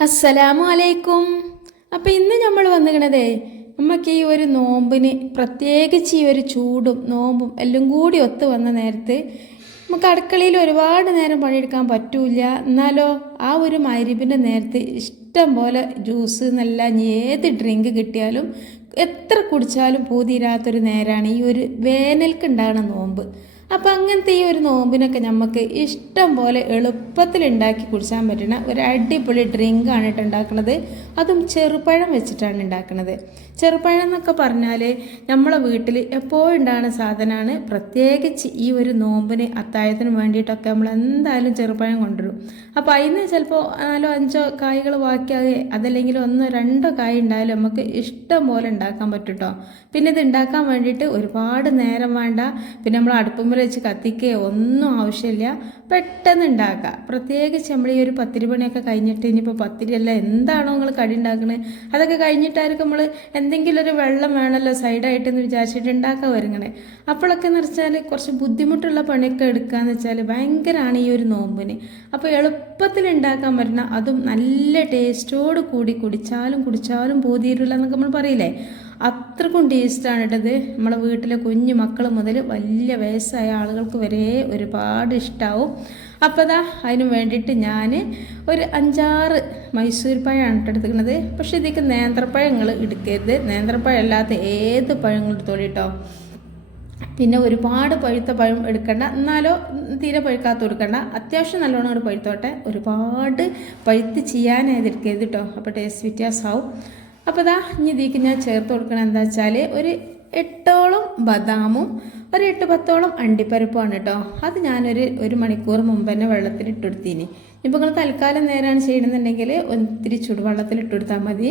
അസ്സലാമു അലൈക്കും അപ്പം ഇന്ന് നമ്മൾ വന്നിക്കണതേ നമുക്ക് ഈ ഒരു നോമ്പിന് പ്രത്യേകിച്ച് ഈ ഒരു ചൂടും നോമ്പും എല്ലാം കൂടി ഒത്തു വന്ന നേരത്ത് നമുക്ക് അടുക്കളയിൽ ഒരുപാട് നേരം പണിയെടുക്കാൻ പറ്റൂല എന്നാലോ ആ ഒരു മരിപ്പിന്റെ നേരത്ത് ഇഷ്ടം പോലെ ജ്യൂസ് എന്നല്ല ഏത് ഡ്രിങ്ക് കിട്ടിയാലും എത്ര കുടിച്ചാലും പൂതിരാത്തൊരു നേരമാണ് ഈ ഒരു വേനൽക്ക് ഉണ്ടാകുന്ന നോമ്പ്. അപ്പം അങ്ങനത്തെ ഈ ഒരു നോമ്പിനൊക്കെ നമുക്ക് ഇഷ്ടം പോലെ എളുപ്പത്തിൽ ഉണ്ടാക്കി കുടിച്ചാൻ പറ്റുന്ന ഒരു അടിപൊളി ഡ്രിങ്കാണ് കേട്ടോ ഉണ്ടാക്കുന്നത് അതും ചെറുപഴം വെച്ചിട്ടാണ് ഉണ്ടാക്കുന്നത് ചെറുപഴം എന്നൊക്കെ പറഞ്ഞാൽ നമ്മളെ വീട്ടിൽ എപ്പോഴും ഉണ്ടാകുന്ന സാധനമാണ് പ്രത്യേകിച്ച് ഈ ഒരു നോമ്പിന് അത്താഴത്തിന് വേണ്ടിയിട്ടൊക്കെ നമ്മൾ എന്തായാലും ചെറുപഴം കൊണ്ടുവരും. അപ്പോൾ അതിന് ചിലപ്പോൾ നാലോ അഞ്ചോ കായ്കൾ ബാക്കിയാകെ അതല്ലെങ്കിൽ ഒന്നോ രണ്ടോ കായ് ഉണ്ടായാലും നമുക്ക് ഇഷ്ടം പോലെ ഉണ്ടാക്കാൻ പറ്റും കേട്ടോ പിന്നെ ഇത് ഉണ്ടാക്കാൻ വേണ്ടിയിട്ട് ഒരുപാട് നേരം വേണ്ട. പിന്നെ നമ്മൾ അടുപ്പുമ്മൽ വെച്ച് കത്തിക്കുകയോ ഒന്നും ആവശ്യമില്ല. പെട്ടെന്ന് ഉണ്ടാക്കുക. പ്രത്യേകിച്ച് നമ്മൾ ഈ ഒരു പത്തിരി പണിയൊക്കെ കഴിഞ്ഞിട്ട് ഇനിയിപ്പോൾ പത്തിരി അല്ല എന്താണോ നിങ്ങൾ കടി ഉണ്ടാക്കുന്നത് അതൊക്കെ കഴിഞ്ഞിട്ടായിരിക്കും നമ്മൾ എന്തെങ്കിലും ഒരു വെള്ളം വേണമല്ലോ സൈഡായിട്ട് എന്ന് വിചാരിച്ചിട്ട് ഉണ്ടാക്കാൻ വരുങ്ങണേ അപ്പോഴൊക്കെ എന്ന് വെച്ചാൽ കുറച്ച് ബുദ്ധിമുട്ടുള്ള പണിയൊക്കെ എടുക്കുകയെന്ന് വെച്ചാൽ ഭയങ്കരമാണ് ഈ ഒരു നോമ്പിന്. അപ്പോൾ എളുപ്പത്തിൽ ഉണ്ടാക്കാൻ പറ്റുന്ന അതും നല്ല ടേസ്റ്റോട് കൂടി കുടിച്ചാലും കുടിച്ചാലും പോതിരില്ല എന്നൊക്കെ നമ്മൾ പറയില്ലേ? അത്രക്കും ടേസ്റ്റാണ് ഇട്ടത് നമ്മളെ വീട്ടിലെ കുഞ്ഞു മക്കൾ മുതൽ വലിയ വയസ്സായ ആളുകൾക്ക് വരെ ഒരുപാട് ഇഷ്ടാവും. അപ്പോൾ അതാ അതിന് വേണ്ടിയിട്ട് ഞാൻ ഒരു അഞ്ചാറ് മൈസൂർ പഴമാണ് എടുത്തിരിക്കുന്നത്. പക്ഷേ ഇതിക്ക് നേന്ത്രപ്പഴങ്ങൾ എടുക്കരുത്. നേന്ത്രപ്പഴം അല്ലാത്ത ഏത് പഴങ്ങൾ എടുത്തോളി കേട്ടോ പിന്നെ ഒരുപാട് പഴുത്ത പഴം എടുക്കണ്ട. എന്നാലോ തീരെ പഴുക്കാത്ത കൊടുക്കണ്ട. അത്യാവശ്യം നല്ലോണം ഒരു പഴുത്തോട്ടെ. ഒരുപാട് പഴുത്ത് ചെയ്യാനായത് എടുക്കരുത് കേട്ടോ അപ്പോൾ ടേസ്റ്റ് വ്യത്യാസമാവും. അപ്പോൾ ഇതാ ഇനി ഇതിലേക്ക് ഞാൻ ചേർത്ത് കൊടുക്കണം എന്താ വെച്ചാൽ ഒരു എട്ടോളം ബദാമും ഒരു എട്ട് പത്തോളം അണ്ടിപ്പരിപ്പാണ് കേട്ടോ. അത് ഞാനൊരു ഒരു മണിക്കൂർ മുമ്പ് തന്നെ വെള്ളത്തിൽ ഇട്ടുകൊടുത്തീനി ഇപ്പോൾ നിങ്ങൾ തൽക്കാലം നേരാണ് ചെയ്യണമെന്നുണ്ടെങ്കിൽ ഒത്തിരി ചുടുവെള്ളത്തിൽ ഇട്ടുകൊടുത്താൽ മതി.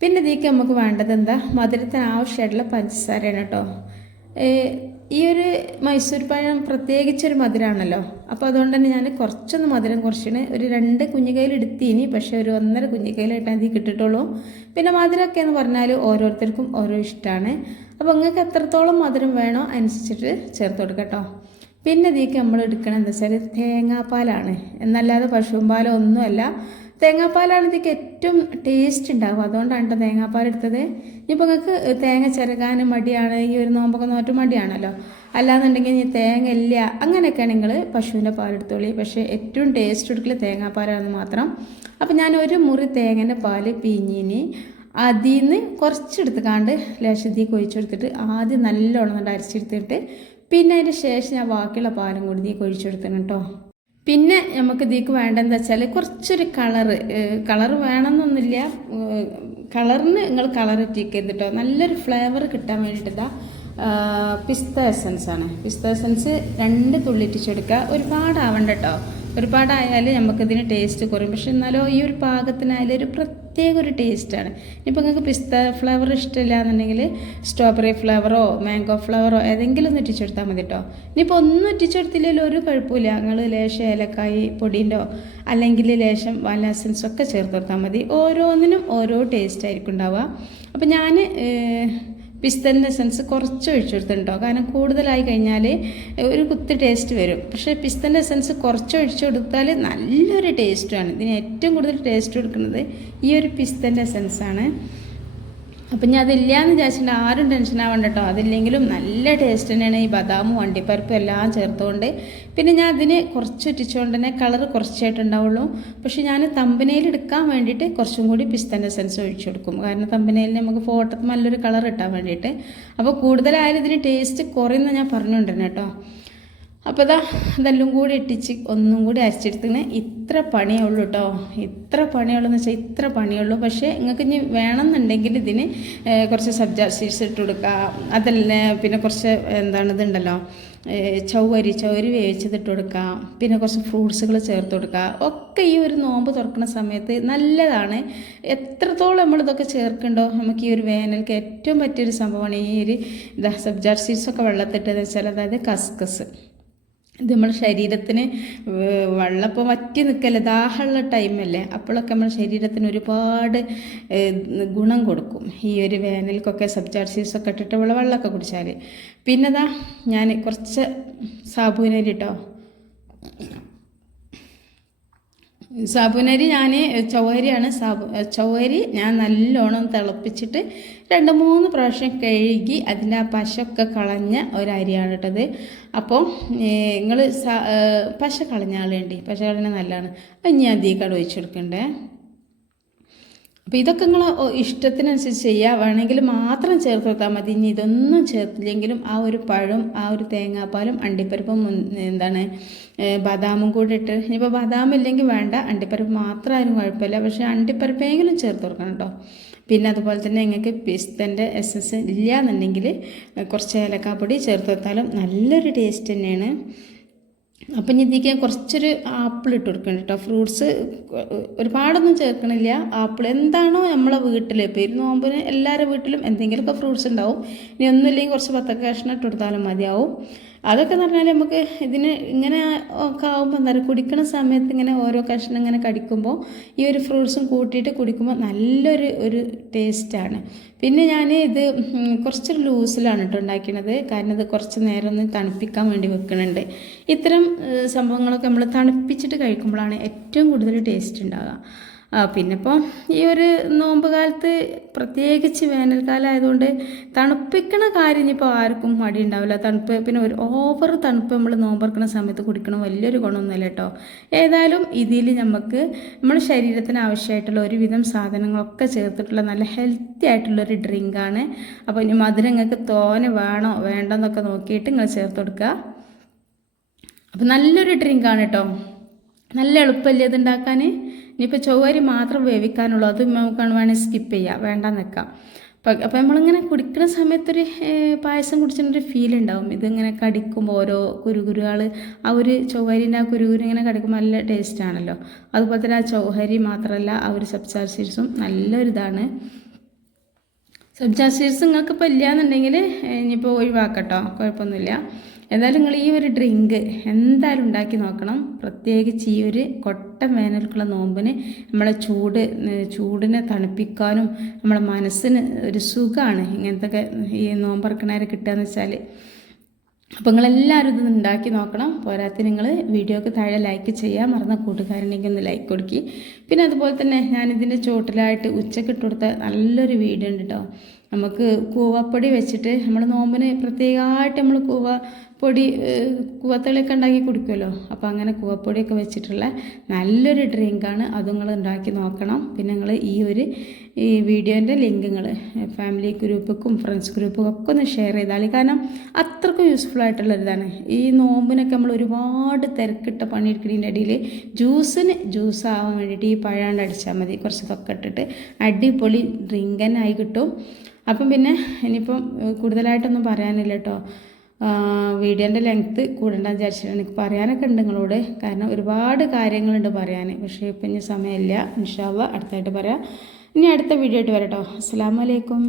പിന്നെ ഇതിലേക്ക് നമുക്ക് വേണ്ടത് എന്താ? മധുരത്തിന് ആവശ്യമായിട്ടുള്ള പഞ്ചസാരയാണ് കേട്ടോ. ഈ ഒരു മൈസൂർ പഴം പ്രത്യേകിച്ചൊരു മധുരമാണല്ലോ അപ്പോൾ അതുകൊണ്ട് തന്നെ ഞാൻ കുറച്ചൊന്ന് മധുരം കുറച്ചിന് ഒരു രണ്ട് കുഞ്ഞുകൈയിൽ എടുത്തിനി പക്ഷേ ഒരു ഒന്നര കുഞ്ഞുകൈയിലായിട്ട് അതിൽ കിട്ടിയിട്ടുള്ളൂ പിന്നെ മധുരമൊക്കെ എന്ന് പറഞ്ഞാൽ ഓരോരുത്തർക്കും ഓരോ ഇഷ്ടമാണ് അപ്പോൾ നിങ്ങൾക്ക് എത്രത്തോളം മധുരം വേണോ അനുസരിച്ചിട്ട് ചേർത്ത് കൊടുക്കട്ടോ. പിന്നെ ഇതിലേക്ക് നമ്മൾ എടുക്കണം എന്താ വെച്ചാൽ തേങ്ങാപ്പാലാണ്. എന്നല്ലാതെ പശു പാലോ ഒന്നുമല്ല. തേങ്ങാപ്പാലാണ് ഇതിലേക്ക് ഏറ്റവും ടേസ്റ്റ് ഉണ്ടാവും അതുകൊണ്ടാണ് കേട്ടോ തേങ്ങാപ്പാൽ എടുത്തത്. ഇനിയിപ്പോൾ നിങ്ങൾക്ക് തേങ്ങ ചിരകാനും മടിയാണ്. ഈ ഒരു നോമ്പൊക്കെ നോറ്റ് മടിയാണല്ലോ. അല്ലാന്നുണ്ടെങ്കിൽ ഇനി തേങ്ങ ഇല്ല. അങ്ങനെയൊക്കെയാണ് നിങ്ങൾ പശുവിന്റെ പാലെടുത്തോളി. പക്ഷേ ഏറ്റവും ടേസ്റ്റ് എടുക്കൽ തേങ്ങാപ്പാലാണെന്ന് മാത്രം. അപ്പോൾ ഞാൻ ഒരു മുറി തേങ്ങേന്റെ പാൽ പിഞ്ഞിനി അതിൽ നിന്ന് കുറച്ചെടുത്ത് കാണ്ട് ലേശത്തേക്ക് ഒഴിച്ചെടുത്തിട്ട് ആദ്യം നല്ലോണം കൊണ്ട് അരച്ചെടുത്തിട്ട് പിന്നെ അതിന്റെ ശേഷം ഞാൻ ബാക്കിയുള്ള പാലും കൂടി നീ ഒഴിച്ചെടുത്തണം കേട്ടോ പിന്നെ നമുക്ക് ഇതിക്ക് വേണ്ടതെന്ന് വെച്ചാൽ കുറച്ചൊരു കളറ് കളർ വേണമെന്നൊന്നുമില്ല. കളറിന് നിങ്ങൾ കളർ ഇട്ടിരിക്കരുത് കേട്ടോ നല്ലൊരു ഫ്ലേവർ കിട്ടാൻ വേണ്ടിയിട്ടാ പിസ്ത എസൻസ് ആണ്. പിസ്ത എസൻസ് രണ്ട് തുള്ളി ഇട്ടിച്ചെടുക്കുക. ഒരുപാട് ആവണ്ട കേട്ടോ ഒരുപാടായാൽ നമുക്കിതിന് ടേസ്റ്റ് കുറയും. പക്ഷെ എന്നാലോ ഈ ഒരു പാകത്തിനായാലും ഒരു പ്രത്യേക ഒരു ടേസ്റ്റാണ് ഇപ്പോൾ നിങ്ങൾക്ക് പിസ്ത ഫ്ലവർ ഇഷ്ടമില്ല എന്നുണ്ടെങ്കിൽ സ്ട്രോബെറി ഫ്ലവറോ മാംഗോ ഫ്ലവറോ ഏതെങ്കിലും ഒന്ന് ഇട്ടിച്ചെടുത്താൽ മതി കേട്ടോ ഇനിയിപ്പോൾ ഒന്നും ഇട്ടിച്ചെടുത്തില്ലെങ്കിലും ഒരു കുഴപ്പമില്ല. നിങ്ങൾ ലേശം ഏലക്കായി പൊടീന്റെ അല്ലെങ്കിൽ ലേശം വാല എസൻസ് ഒക്കെ ചേർത്ത് കൊടുത്താൽ മതി. ഓരോന്നിനും ഓരോ ടേസ്റ്റ് ആയിരിക്കും ഉണ്ടാവുക. അപ്പോൾ ഞാൻ പിസ്തന്റെ എസൻസ് കുറച്ച് ഒഴിച്ചെടുത്തിട്ടുണ്ടോ? കാരണം കൂടുതലായി കഴിഞ്ഞാൽ ഒരു കുത്തി ടേസ്റ്റ് വരും. പക്ഷേ പിസ്തന്റെ എസൻസ് കുറച്ച് ഒഴിച്ചു കൊടുത്താൽ നല്ലൊരു ടേസ്റ്റുമാണ് ഇതിന് ഏറ്റവും കൂടുതൽ ടേസ്റ്റ് കൊടുക്കുന്നത് ഈ ഒരു പിസ്തന്റെ എസൻസാണ് അപ്പം ഞാൻ അതില്ലാന്ന് വിചാരിച്ചിട്ട് ആരും ടെൻഷൻ ആവണ്ട കേട്ടോ അതില്ലെങ്കിലും നല്ല ടേസ്റ്റ് തന്നെയാണ് ഈ ബദാമും അണ്ടിപ്പരിപ്പും എല്ലാം ചേർത്തുകൊണ്ട്. പിന്നെ ഞാൻ അതിന് കുറച്ച് ഒറ്റിച്ചുകൊണ്ട് തന്നെ കളർ കുറച്ചായിട്ടുണ്ടാവുള്ളൂ പക്ഷെ ഞാൻ തമ്പനയിൽ എടുക്കാൻ വേണ്ടിയിട്ട് കുറച്ചും കൂടി പിസ്തന്റെ സെൻസ് ഒഴിച്ചു കൊടുക്കും. കാരണം തമ്പനയിൽ നമുക്ക് ഫോട്ടോ നല്ലൊരു കളർ കിട്ടാൻ വേണ്ടിയിട്ട്. അപ്പോൾ കൂടുതലായാലും ഇതിന് ടേസ്റ്റ് കുറയുന്ന ഞാൻ പറഞ്ഞുകൊണ്ടിരുന്നു കേട്ടോ. അപ്പോൾ ഇതാ ഇതെല്ലാം കൂടി ഇട്ടിച്ച് ഒന്നും കൂടി അരച്ചെടുത്തിന് ഇത്ര പണിയുള്ളൂ കേട്ടോ ഇത്ര പണിയുള്ളൂ എന്ന് വെച്ചാൽ ഇത്ര പണിയുള്ളൂ പക്ഷേ നിങ്ങൾക്ക് ഇനി വേണമെന്നുണ്ടെങ്കിൽ ഇതിന് കുറച്ച് സബ്ജ സീഡ്സ് ഇട്ട് കൊടുക്കുക അതല്ല പിന്നെ കുറച്ച് എന്താണ് ഇതുണ്ടല്ലോ ചൗവരി ചൗവരി വേവിച്ചതിട്ട് കൊടുക്കുക പിന്നെ കുറച്ച് ഫ്രൂട്ട്സുകൾ ചേർത്ത് കൊടുക്കുക ഒക്കെ ഈ ഒരു നോമ്പ് തുറക്കുന്ന സമയത്ത് നല്ലതാണ്. എത്രത്തോളം നമ്മൾ ഇതൊക്കെ ചേർക്കണ്ടോ? നമുക്ക് ഈ ഒരു വേനൽക്ക് ഏറ്റവും പറ്റിയൊരു സംഭവമാണ് ഈ ഒരു ഇതാ സബ്ജാർ സീഡ്സൊക്കെ വെള്ളത്തിട്ടതെന്ന് വെച്ചാൽ അതായത് കസ്കസ്. ഇത് നമ്മുടെ ശരീരത്തിന് വെള്ളപ്പോൾ വറ്റി നിൽക്കല്ലേ ദാഹമുള്ള ടൈമല്ലേ അപ്പോഴൊക്കെ നമ്മുടെ ശരീരത്തിന് ഒരുപാട് ഗുണം കൊടുക്കും. ഈ ഒരു വേനൽക്കൊക്കെ സബ്ജാർസീസൊക്കെ ഇട്ടിട്ട് വെള്ളം വെള്ളമൊക്കെ കുടിച്ചാൽ പിന്നെതാ ഞാൻ കുറച്ച് സാബുനരി സാബുനരി ഞാൻ ചൗവരിയാണ് സാബു ചൗവരി ഞാൻ നല്ലോണം തിളപ്പിച്ചിട്ട് രണ്ട് മൂന്ന് പ്രാവശ്യം കഴുകി അതിന്റെ ആ പശൊക്കെ കളഞ്ഞ ഒരരിയാണ് കേട്ടത് അപ്പോൾ നിങ്ങൾ പശ കളഞ്ഞ ആളുണ്ട് പശ കളഞ്ഞ നല്ലതാണ് അത് ഞാൻ അധികം ഒഴിച്ചു കൊടുക്കണ്ടേ അപ്പോൾ ഇതൊക്കെ നിങ്ങൾ ഇഷ്ടത്തിനനുസരിച്ച് ചെയ്യുക വേണമെങ്കിൽ മാത്രം ചേർത്ത് കൊടുത്താൽ മതി. ഇനി ഇതൊന്നും ചേർത്തില്ലെങ്കിലും ആ ഒരു പഴം ആ ഒരു തേങ്ങാപ്പാലും അണ്ടിപ്പരിപ്പും എന്താണ് ബദാമും കൂടി ഇട്ട്. ഇനിയിപ്പോൾ ബദാം ഇല്ലെങ്കിൽ വേണ്ട. അണ്ടിപ്പരിപ്പ് മാത്രമായാലും കുഴപ്പമില്ല. പക്ഷേ അണ്ടിപ്പരിപ്പെങ്കിലും ചേർത്ത് കൊടുക്കണം കേട്ടോ. പിന്നെ അതുപോലെ തന്നെ നിങ്ങൾക്ക് പിസ്തന്റെ എസൻസ് ഇല്ല എന്നുണ്ടെങ്കിൽ കുറച്ച് ഏലക്കാപ്പൊടി ചേർത്ത് കൊടുത്താലും നല്ലൊരു ടേസ്റ്റ് തന്നെയാണ്. അപ്പം ഇനി ഇതിലേക്ക് കുറച്ചൊരു ആപ്പിൾ ഇട്ട് കൊടുക്കണം കേട്ടോ ഫ്രൂട്ട്സ് ഒരുപാടൊന്നും ചേർക്കണില്ല. ആപ്പിൾ എന്താണോ നമ്മളെ വീട്ടിൽ ഇപ്പോൾ ഇരുന്ന് നോമ്പിന് എല്ലാവരുടെ വീട്ടിലും എന്തെങ്കിലുമൊക്കെ ഫ്രൂട്ട്സ് ഉണ്ടാവും. ഇനി ഒന്നുമില്ലെങ്കിൽ കുറച്ച് പത്തൊക്കെ കഷ്ണം ഇട്ട് കൊടുത്താലും മതിയാവും. അതൊക്കെ പറഞ്ഞാൽ നമുക്ക് ഇതിന് ഇങ്ങനെ ഒക്കെ ആകുമ്പോൾ എന്താ പറയുക കുടിക്കുന്ന സമയത്ത് ഇങ്ങനെ ഓരോ കഷ്ണം ഇങ്ങനെ കടിക്കുമ്പോൾ ഈ ഒരു ഫ്രൂട്ട്സും കൂട്ടിയിട്ട് കുടിക്കുമ്പോൾ നല്ലൊരു ഒരു ടേസ്റ്റാണ് പിന്നെ ഞാൻ ഇത് കുറച്ചൊരു ലൂസിലാണ് കേട്ടോ ഉണ്ടാക്കുന്നത് കാരണം ഇത് കുറച്ച് നേരം ഒന്ന് തണുപ്പിക്കാൻ വേണ്ടി വെക്കുന്നുണ്ട് ഇത്തരം സംഭവങ്ങളൊക്കെ നമ്മൾ തണുപ്പിച്ചിട്ട് കഴിക്കുമ്പോഴാണ് ഏറ്റവും കൂടുതൽ ടേസ്റ്റ് ഉണ്ടാകുക പിന്നെ ഇപ്പോൾ ഈ ഒരു നോമ്പ് കാലത്ത് പ്രത്യേകിച്ച് വേനൽക്കാലം ആയതുകൊണ്ട് തണുപ്പിക്കണ കാര്യം ഇനിയിപ്പോൾ ആർക്കും മടി ഉണ്ടാവില്ല തണുപ്പ് പിന്നെ ഒരു ഓവർ തണുപ്പ് നമ്മൾ നോമ്പറക്കണ സമയത്ത് കുടിക്കണം വലിയൊരു ഗുണമൊന്നുമില്ല കേട്ടോ ഏതായാലും ഇതിൽ നമുക്ക് നമ്മുടെ ശരീരത്തിന് ആവശ്യമായിട്ടുള്ള ഒരുവിധം സാധനങ്ങളൊക്കെ ചേർത്തിട്ടുള്ള നല്ല ഹെൽത്തി ആയിട്ടുള്ളൊരു ഡ്രിങ്കാണ് അപ്പോൾ ഇനി മധുരം നിങ്ങൾക്ക് തോനെ വേണോ വേണ്ടെന്നൊക്കെ നോക്കിയിട്ട് നിങ്ങൾ ചേർത്ത് കൊടുക്കുക അപ്പോൾ നല്ലൊരു ഡ്രിങ്കാണ് കേട്ടോ നല്ല എളുപ്പമല്ലേ അത് ഉണ്ടാക്കാൻ? ഇനിയിപ്പോൾ ചൊവ്വരി മാത്രം വേവിക്കാനുള്ളൂ. അത് നമുക്ക് വേണമെങ്കിൽ സ്കിപ്പ് ചെയ്യാം. വേണ്ട നിൽക്കാം അപ്പം അപ്പോൾ നമ്മളിങ്ങനെ കുടിക്കുന്ന സമയത്തൊരു പായസം കുടിച്ചിട്ടൊരു ഫീൽ ഉണ്ടാവും. ഇതിങ്ങനെ കടിക്കുമ്പോൾ ഓരോ കുരുകുരുകൾ ആ ഒരു ചൊവ്വരിന്റെ ആ കുരുകുരു ഇങ്ങനെ കടിക്കുമ്പോൾ നല്ല ടേസ്റ്റ് ആണല്ലോ. അതുപോലെ തന്നെ ആ ചൗഹരി മാത്രമല്ല ആ ഒരു സബ്സാർ സീഡ്സും നല്ലൊരിതാണ് സബ്സാർ സീഡ്സ് നിങ്ങൾക്ക് ഇപ്പോൾ ഇല്ലയെന്നുണ്ടെങ്കിൽ ഇനിയിപ്പോൾ ഒഴിവാക്കട്ടോ. കുഴപ്പമൊന്നുമില്ല. എന്തായാലും നിങ്ങൾ ഈ ഒരു ഡ്രിങ്ക് എന്തായാലും ഉണ്ടാക്കി നോക്കണം. പ്രത്യേകിച്ച് ഈ ഒരു കൊട്ട വേനൽക്കുള്ള നോമ്പിന് നമ്മളെ ചൂട് ചൂടിനെ തണുപ്പിക്കാനും നമ്മളെ മനസ്സിന് ഒരു സുഖമാണ് ഇങ്ങനത്തെ ഈ നോമ്പറക്കണേരെ കിട്ടുകയെന്ന് വെച്ചാൽ. അപ്പോൾ നിങ്ങളെല്ലാവരും ഇത് ഉണ്ടാക്കി നോക്കണം. പോരാത്തി നിങ്ങൾ വീഡിയോക്ക് താഴെ ലൈക്ക് ചെയ്യാൻ മറന്ന കൂട്ടുകാരനെങ്കിൽ ഒന്ന് ലൈക്ക് കൊടുക്കി. പിന്നെ അതുപോലെ തന്നെ ഞാനിതിന്റെ ചോട്ടിലായിട്ട് ഉച്ചയ്ക്ക് ഇട്ട് കൊടുത്ത നല്ലൊരു വീഡിയോ ഉണ്ട് കേട്ടോ നമുക്ക് കൂവപ്പൊടി വെച്ചിട്ട് നമ്മൾ നോമ്പിന് പ്രത്യേകമായിട്ട് നമ്മൾ കൂവ പൊടി കൂവത്തളിയൊക്കെ ഉണ്ടാക്കി കുടിക്കുമല്ലോ. അപ്പോൾ അങ്ങനെ കൂവപ്പൊടിയൊക്കെ വെച്ചിട്ടുള്ള നല്ലൊരു ഡ്രിങ്കാണ് അത് നിങ്ങൾ ഉണ്ടാക്കി നോക്കണം. പിന്നെ നിങ്ങൾ ഈ ഒരു ഈ വീഡിയോന്റെ ലിങ്ക് നിങ്ങൾ ഫാമിലി ഗ്രൂപ്പുക്കും ഫ്രണ്ട്സ് ഗ്രൂപ്പും ഒക്കെ ഒന്ന് ഷെയർ ചെയ്താൽ കാരണം അത്രക്കും യൂസ്ഫുൾ ആയിട്ടുള്ള ഇതാണ് ഈ നോമ്പിനൊക്കെ നമ്മൾ ഒരുപാട് തിരക്കിട്ട പണിയെടുക്കുന്നതിന്റെ ഇടയിൽ ജ്യൂസിന് ജ്യൂസ് ആവാൻ വേണ്ടിയിട്ട് ഈ പഴാണ്ട് അടിച്ചാൽ മതി. കുറച്ച് ഇതൊക്കെ ഇട്ടിട്ട് അടിപൊളി ഡ്രിങ്ക് ആയി കിട്ടും. അപ്പം പിന്നെ ഇനിയിപ്പം കൂടുതലായിട്ടൊന്നും പറയാനില്ല കേട്ടോ വീഡിയോന്റെ ലെങ്ത്ത് കൂടണ്ട വിചാരിച്ചിട്ട് എനിക്ക് പറയാനൊക്കെ ഉണ്ട് നിങ്ങളോട്. കാരണം ഒരുപാട് കാര്യങ്ങളുണ്ട് പറയാൻ പക്ഷേ ഇപ്പം ഇനി സമയമില്ല. ഇൻഷാല്ല അടുത്തായിട്ട് പറയാം. ഇനി അടുത്ത വീഡിയോ ആയിട്ട് വരാം കേട്ടോ അസ്സാം വലൈക്കും